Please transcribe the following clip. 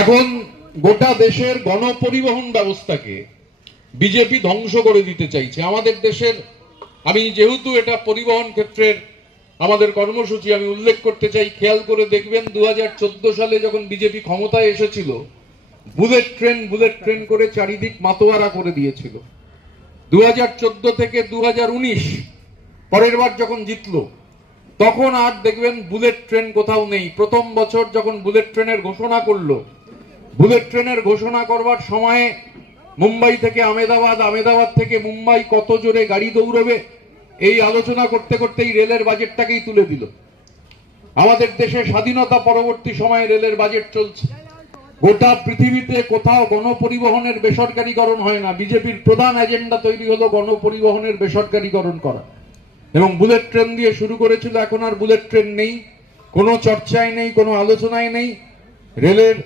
এখন গোটা দেশের গণপরিবহন ব্যবস্থাকে বিজেপি ধ্বংস করে দিতে চাইছে। আমাদের দেশের, আমি যেহেতু এটা পরিবহন ক্ষেত্রের আমাদের কর্মসূচি আমি উল্লেখ করতে চাই, খেয়াল করে দেখবেন 2014 সালে যখন বিজেপি ক্ষমতায় এসেছিল, বুলেট ট্রেন করে চারিদিক মাতোয়ারা করে দিয়েছিল। 2014 থেকে 2019 পরের বার যখন জিতলো, তখন আর দেখবেন বুলেট ট্রেন কোথাও নেই। প্রথম বছর যখন বুলেট ট্রেনের ঘোষণা করলো, বুলেট ট্রেনের ঘোষণা করবার সময়ে মুম্বাই থেকে আহমেদাবাদ, আহমেদাবাদ থেকে মুম্বাই কত জোরে গাড়ি দৌড়বে এই আলোচনা করতে করতেই রেলের বাজেটটাকেই তুলে দিল। আমাদের দেশে স্বাধীনতা পরবর্তী সময়ে রেলের বাজেট চলছে। গোটা পৃথিবীতে কোথাও গণপরিবহনের বেসরকারীকরণ হয় না। বিজেপির প্রধান এজেন্ডা তৈরি হলো গণপরিবহনের বেসরকারীকরণ করা, এবং বুলেট ট্রেন দিয়ে শুরু করেছিল। এখন আর বুলেট ট্রেন নেই, কোনো চর্চায় নেই, কোনো আলোচনায় নেই। রেলের